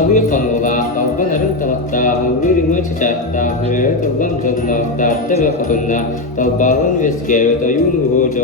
alı kanula, kalbanların tabatta, ürünü çiçekta, kırığı tılgam canına, dağıtta ve kadınla, dalbalın veske, Oyuunускай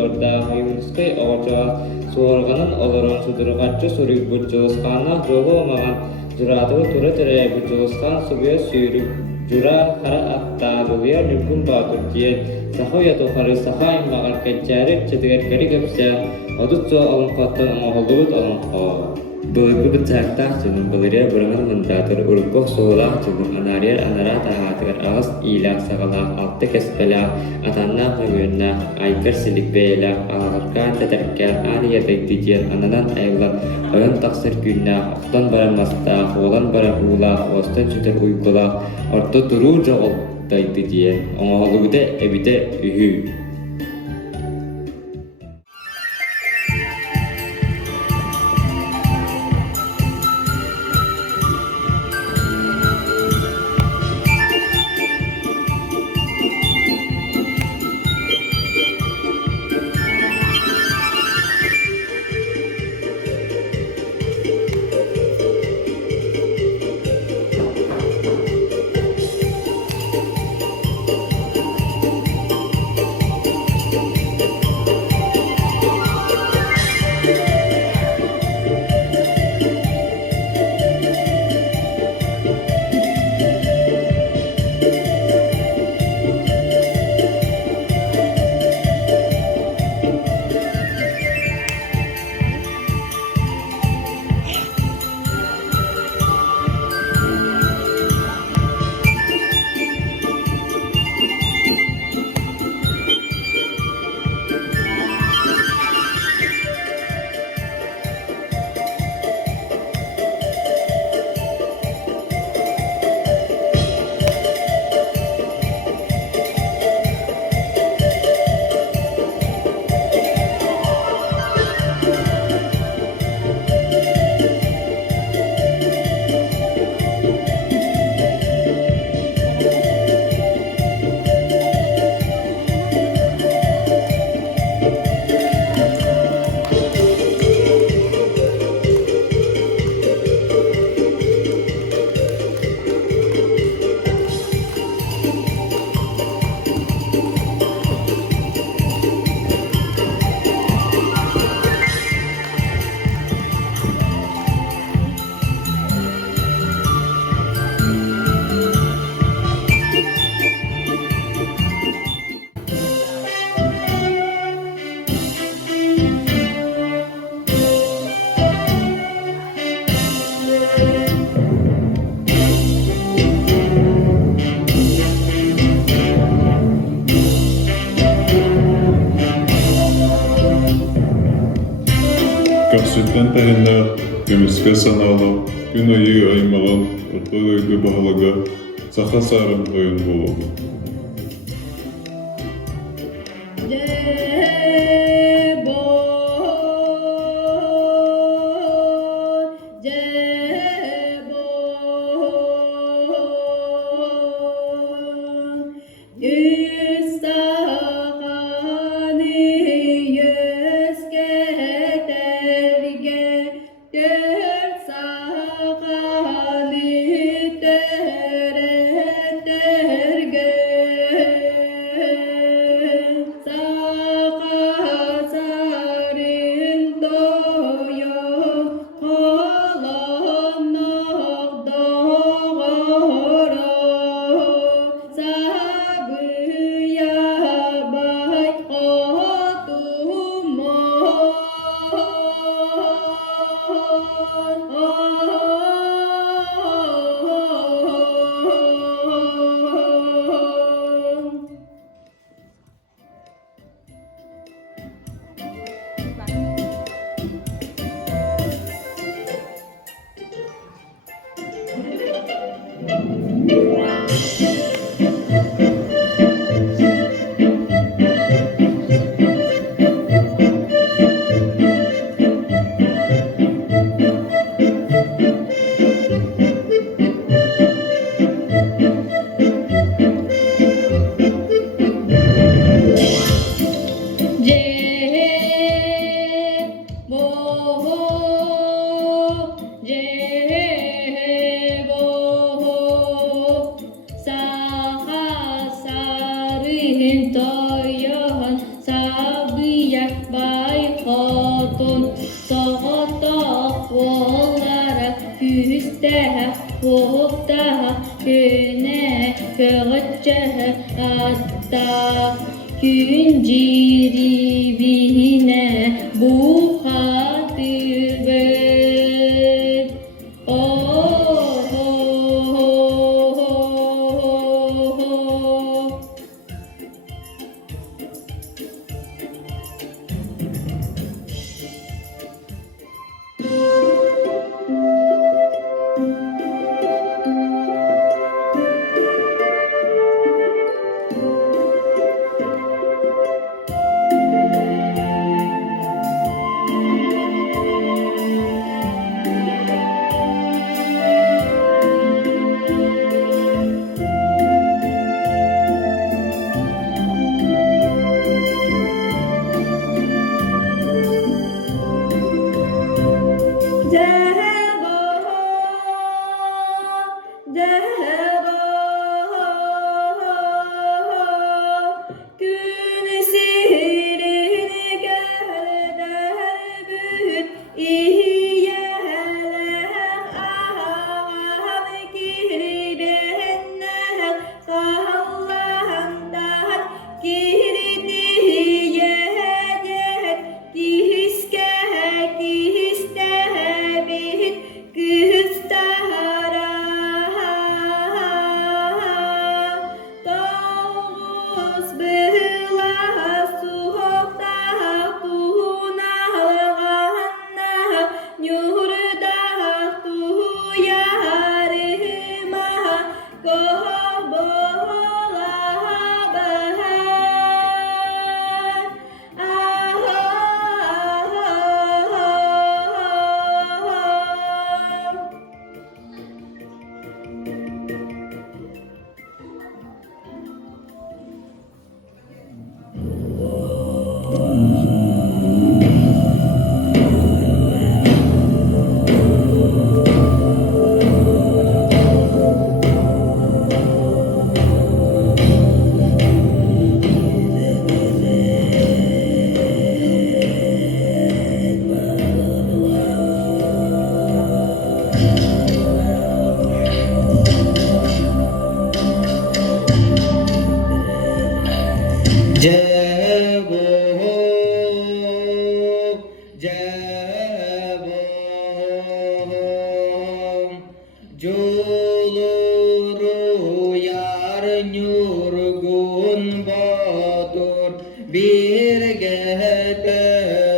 Oyuunускай orto, soğurganın olurun sudurgatçı suruk burculuskana, yolu olmagan, juratığı tura tere burculuskan subuya suyuruk, jura kara atta, oluyor nürgün boğutur diyen, Saha yatukarı Saha immagar keccarik, çetigerkeri köpse, odutso oLONХOтun oğulubut oLONХO. Bölgü bıçakta canım bılırıya bırağın mındatır urukkoh soğulak canım anariyar anara tahatıgar ağız ilak sağalak altı kesbelak atannak nögönnak aykır silik beylak ağırkan teterken aniyadaydı diyen ananan ayılak oyun taksır günnak oktan baramazda oğlan barakulak ostan çüter uykulak orta duruca oldaydı diyen oğulubuda ebide ühü. Kapsütten tähenne kömüske sanalı gün ayı aymağın orta öygü bahalaga Saha Saarin oyun bolu. tойон Сабыйа Баай хотун соғытақ олара күстәһә қоқтаһа көне көгітчәһә атта күн Дьирибинэ бұқатыр бөт ДЬУЛУРУЯР НЬУРГУН БООТУР бирге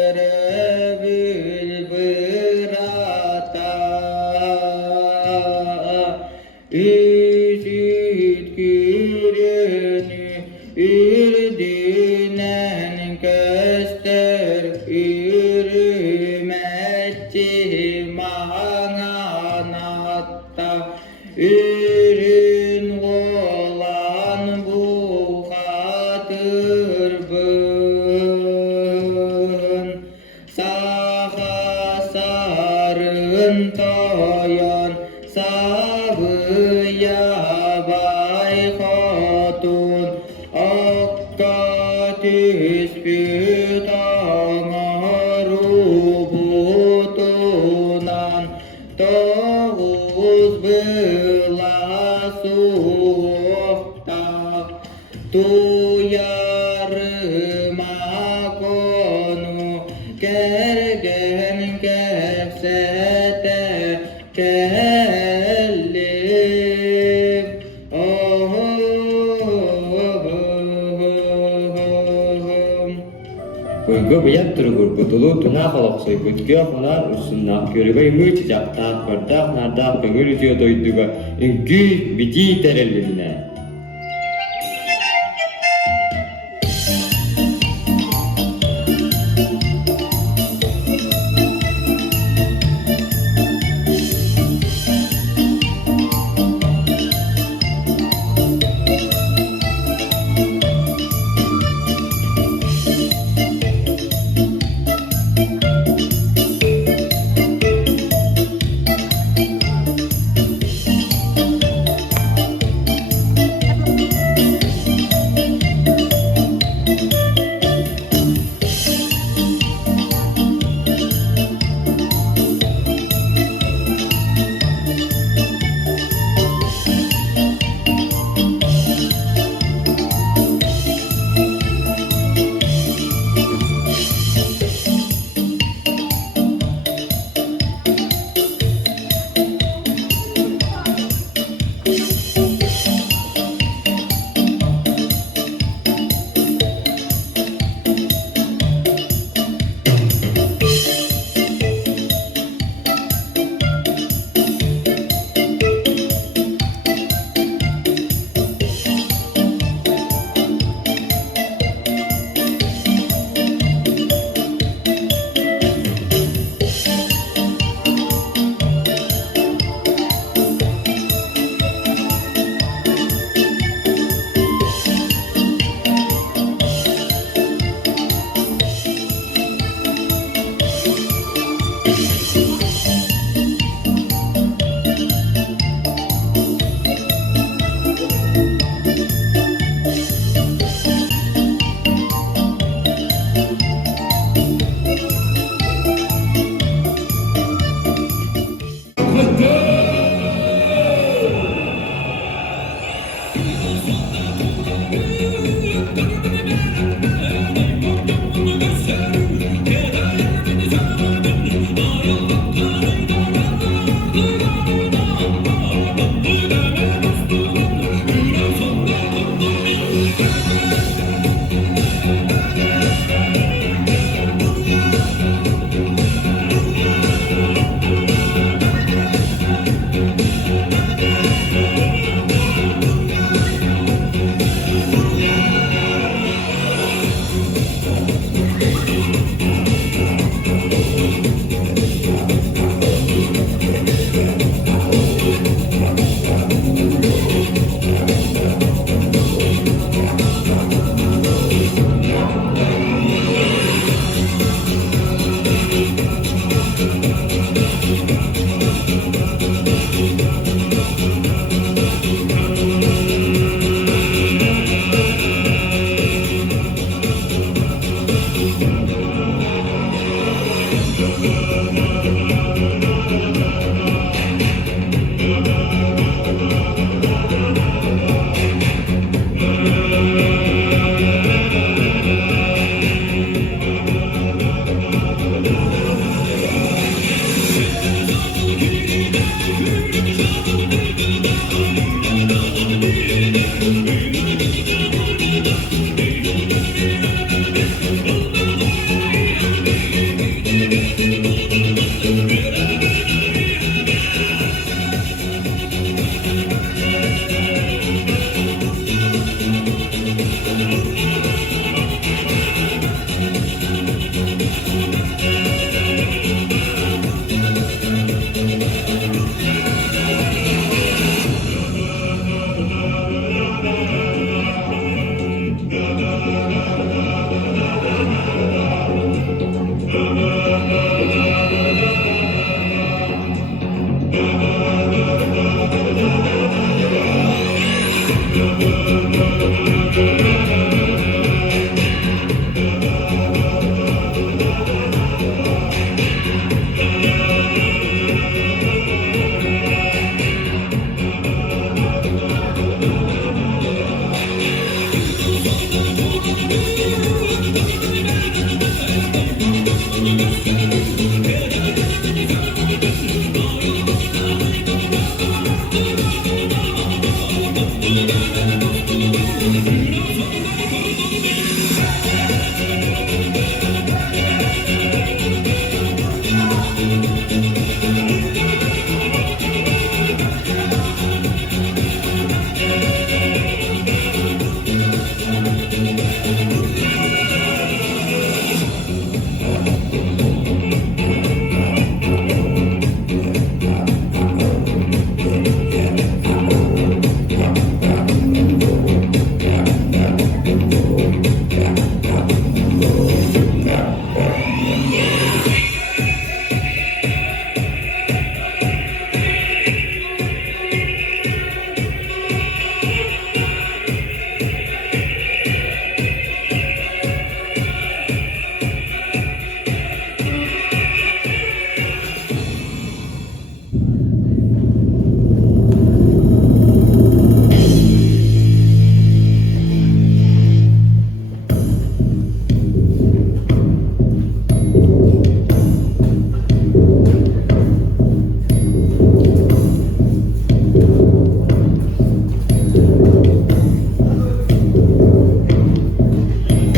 төрөбүл бырата үсүткүрөнү үрдүнөн көстөр үрүмәтчи маңанатта үрүн олан бухатырбын Саха Саарын тойон Сабыйа Баай хотун окка түспүт оңорубутунан тоғуз была суокта Туйаарыма кону керген кепсете келлим Көңгө буяк тургур бутулу туна холоксой бүткө хонар усунна көрөгөй мыч жакта көрдак нардак көңүл үзө дойдуга үңгү бити терелине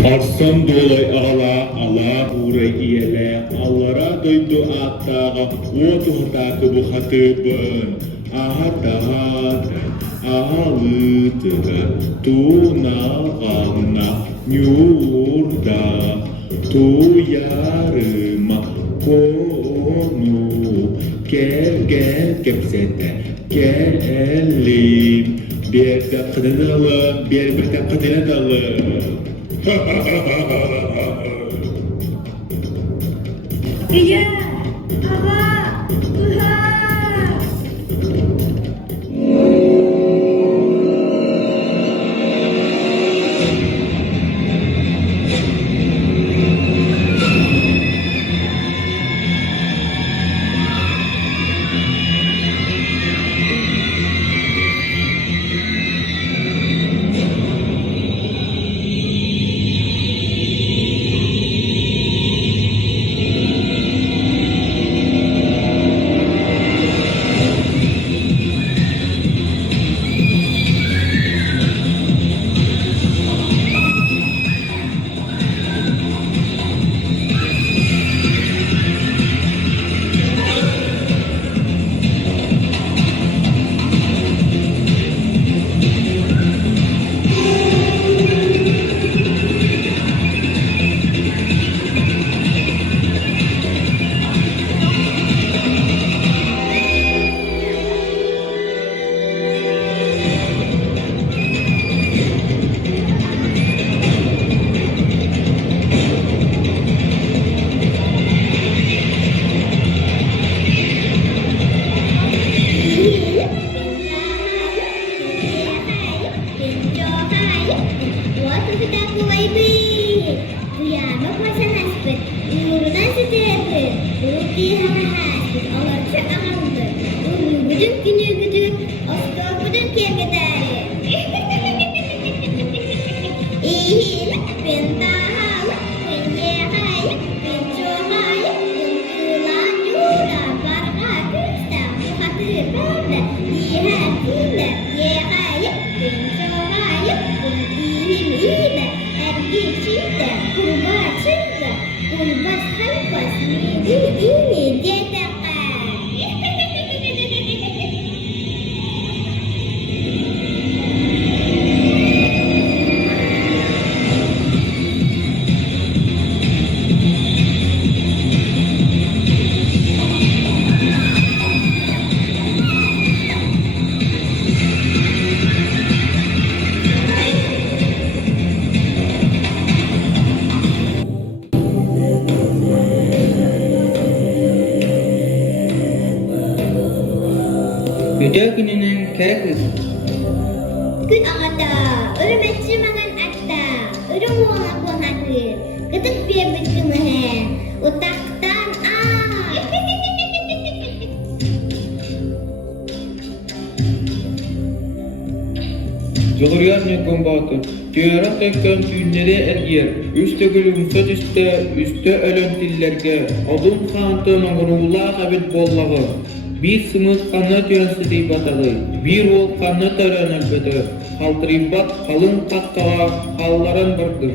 Арсан долай ала урай иеле, аллара дойду аттаға, оту хатакы бұхатыбын, алытыға, туналғана, нюрда, туйаарыма, кону, келген кепсете, келим, берді қыдыдалым, бербірді қыдыдалым. Iya, apa? Tuhan. Ötekinin kekis. Gün ağada, örümetçi magan atta, örüm oğla konatı, gıdık bir bütünü he, utaktan ДЖУЛУРУЯр НЬУРГУН БООТУР. Түйээрак теккен түйіннері әргер, үстігілімсі үсті өлін тиллерге, Олоңхоһут оңғырулақ абет боллағы, bir sımız kanı tüyensidi batadı, bir ol kanı törön elbeti, kaldırıbat kalın katkağa kalların bırdı.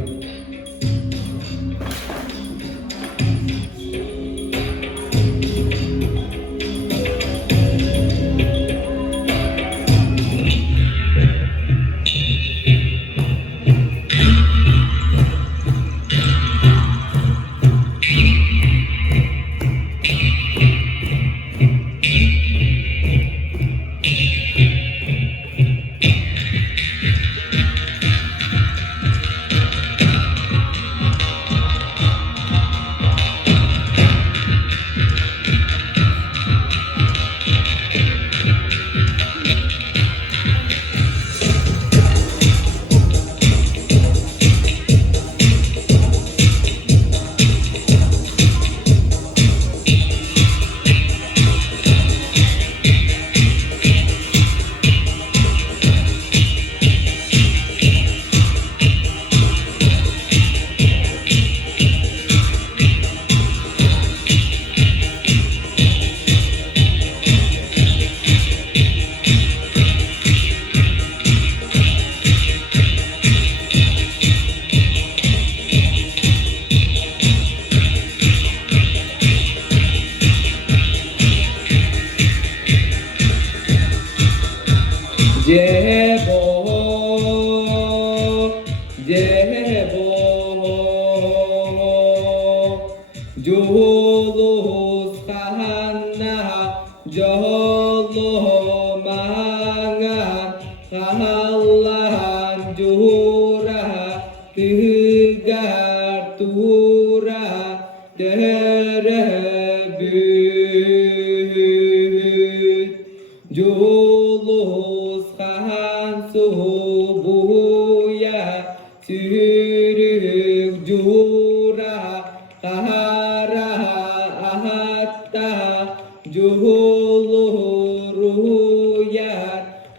ДЖУЛУРУЯр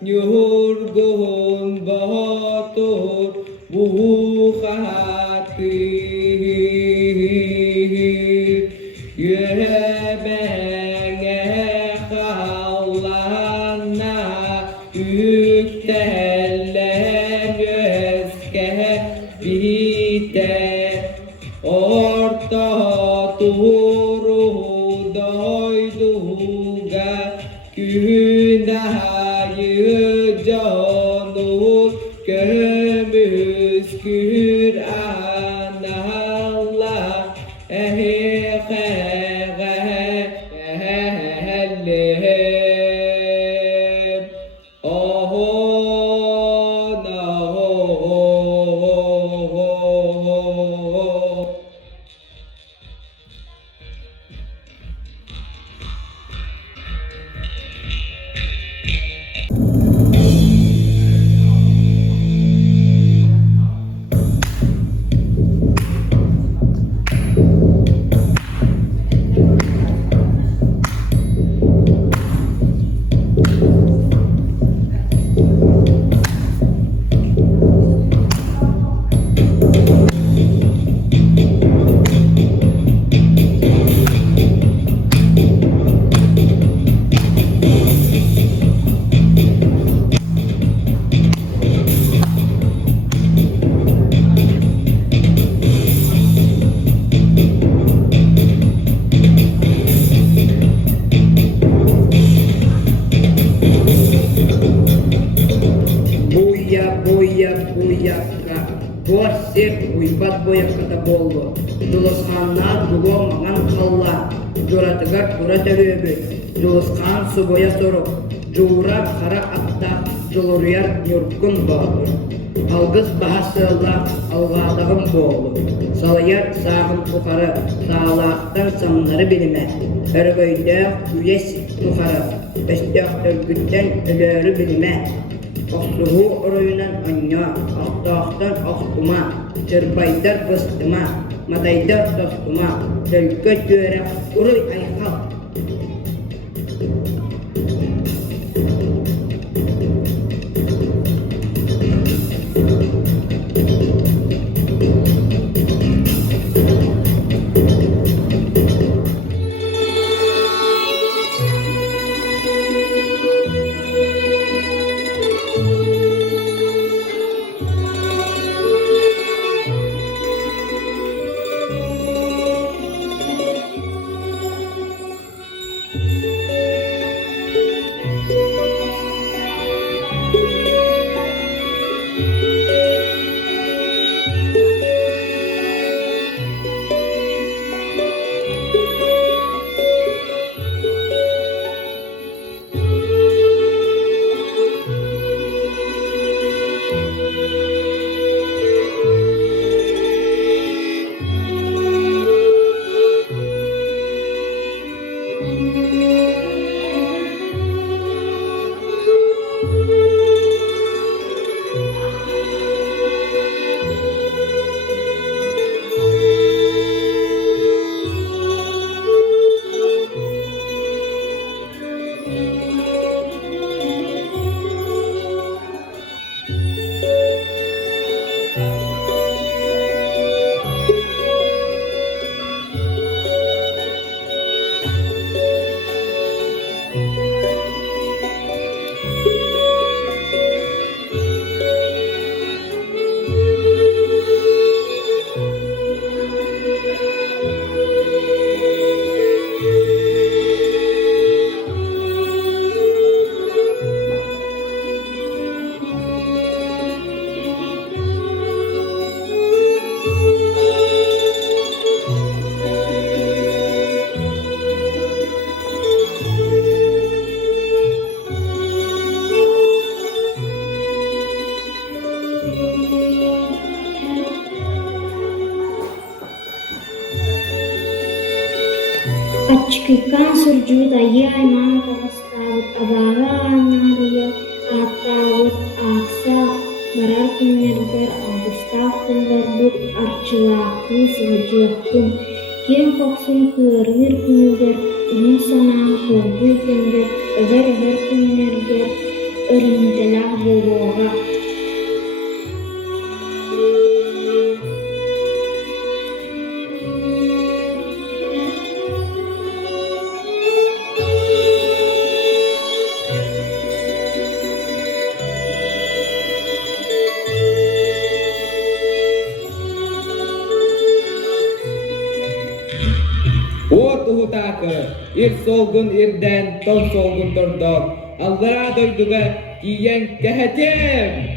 НЬУРГУН БООТУР Orto turu doyduga günahı canur kömüskür anallah yakka. Boş sir uybat boyakata boldu. Dulustaanar dugo magan kalla. Joratıgar kura teröbü. Dulustaan su boya sorup. Juura kara atta ДЖУЛУРУЯР НЬУРГУН БООТУР. Algız bahasılla algadağım boğulu. Salayar sağım tukarı, sağlaqtan samları bilime. Örgöyde üyes tukarı, östüktörgütten ölörü bilime. Osluhu oruyunan anya, ahtağıktan ahtuma, çırbaydar bıstıma, madaydar dostuma, dölgö göre uruy aykal. Açıklıktan sürücü dayı ayman kavastağıt abara anarıya attağıt aksa marar günlerdir aldыстağıtlardır arçılaqlı sıvıcıqtın kim koksun kırgır günler ünün sanağın korgu günler över günlerdir örümdeler boğuğa. Ir solgun irden, ton solgun tordor. Allara doyduga giyen kehetim.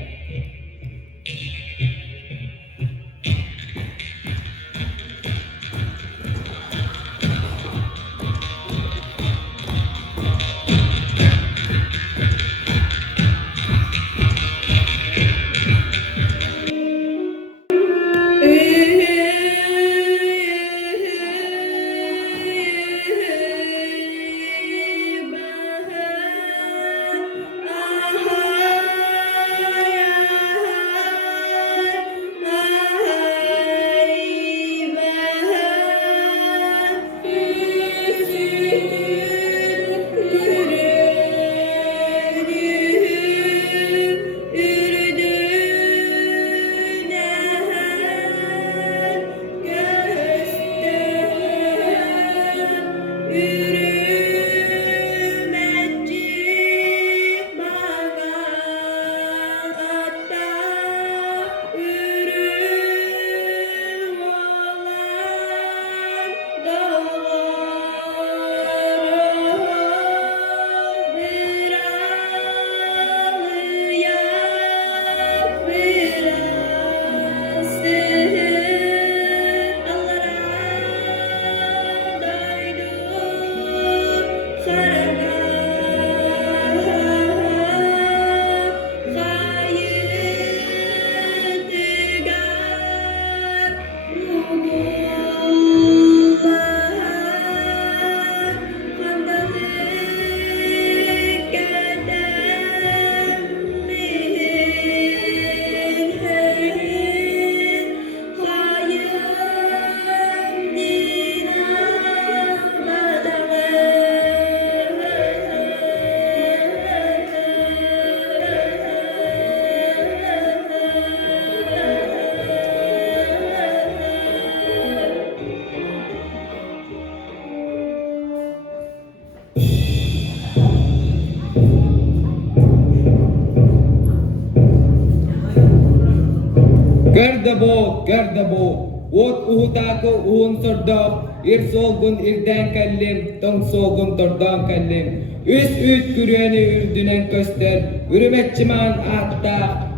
Garda bo. Ot uhutako uhun sordok. Ir solgun irden kellim. Tong solgun tordan kellim. Üt kürüyeni ürdünen köster. Ürümetçiman atta.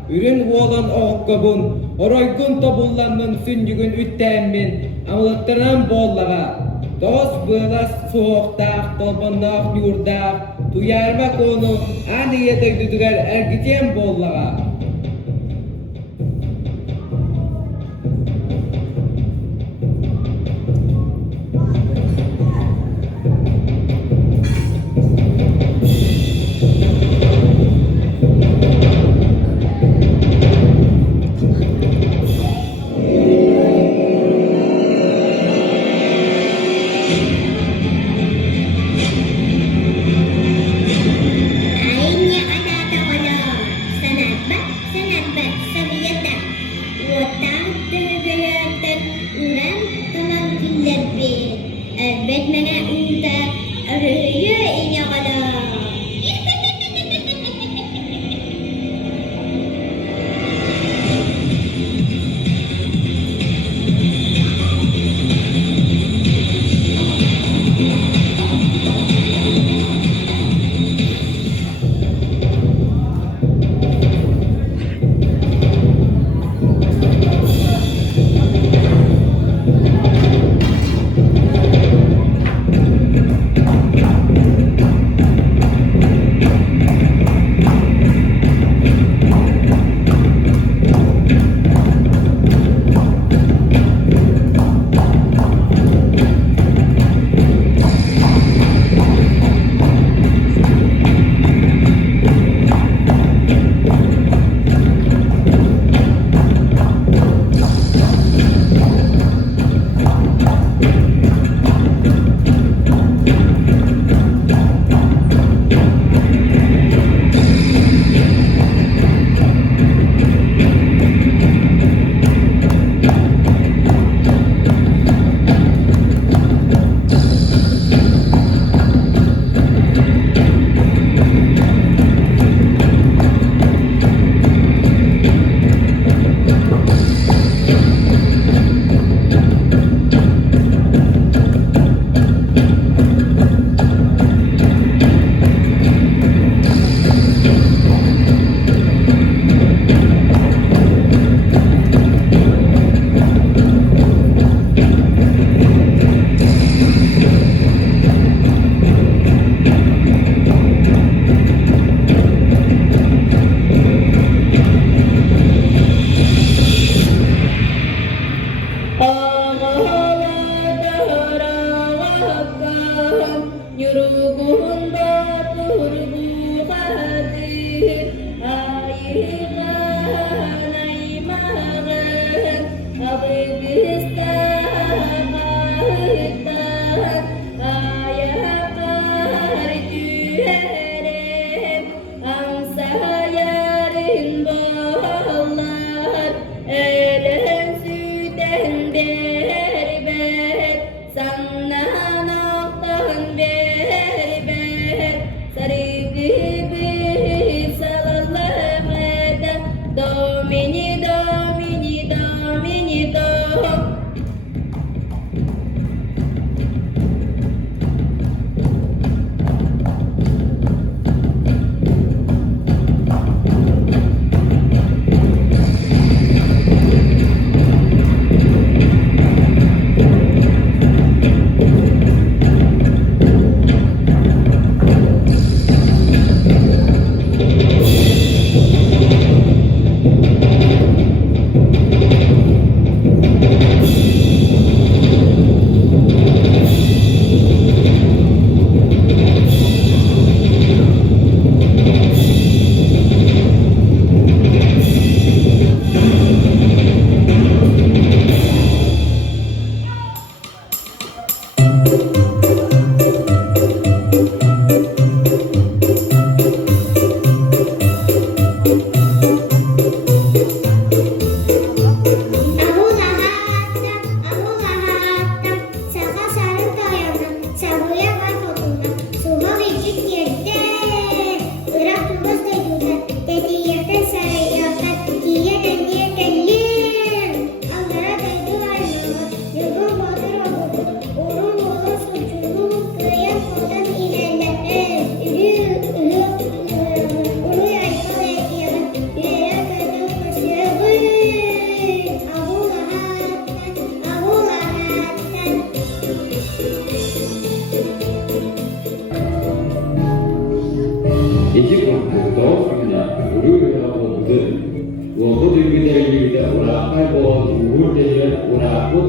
Ürün olan okkabun. Oroygun tobullanın sündügün üttenmin. Amlıktıran bollaga. Dos bılas soğuktaq, tolbandaq, yurdaq. Tuyyaaryma konu. Ani yetek düdüger ergityen bollaga.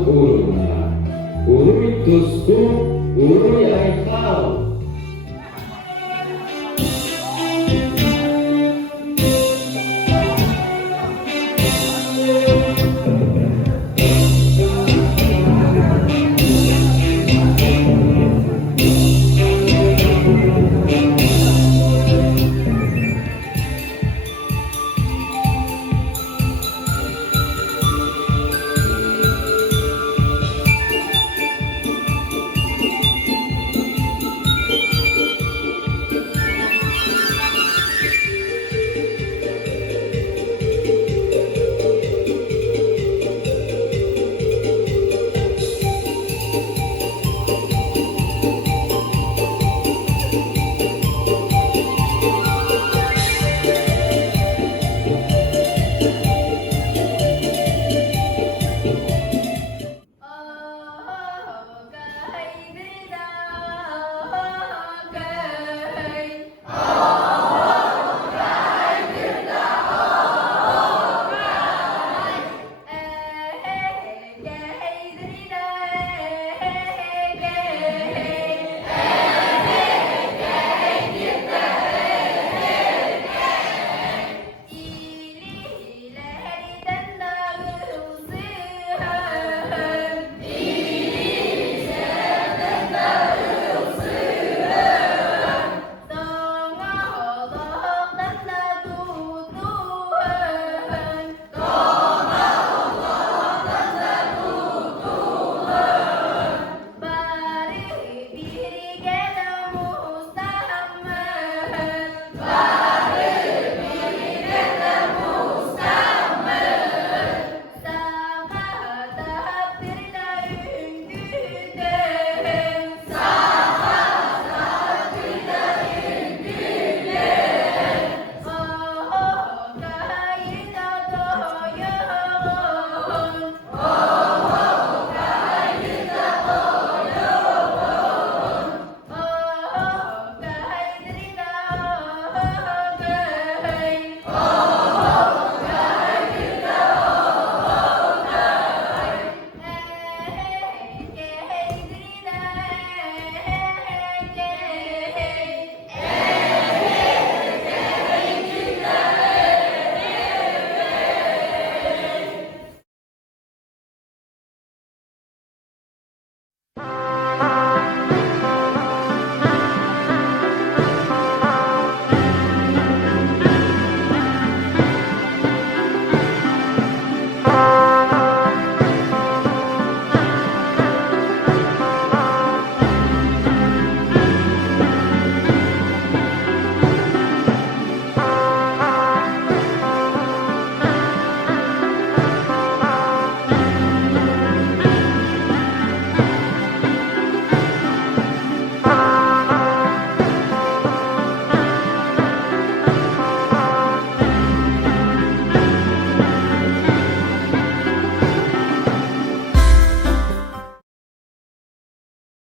урунна. Уруй туску, уруй айхал.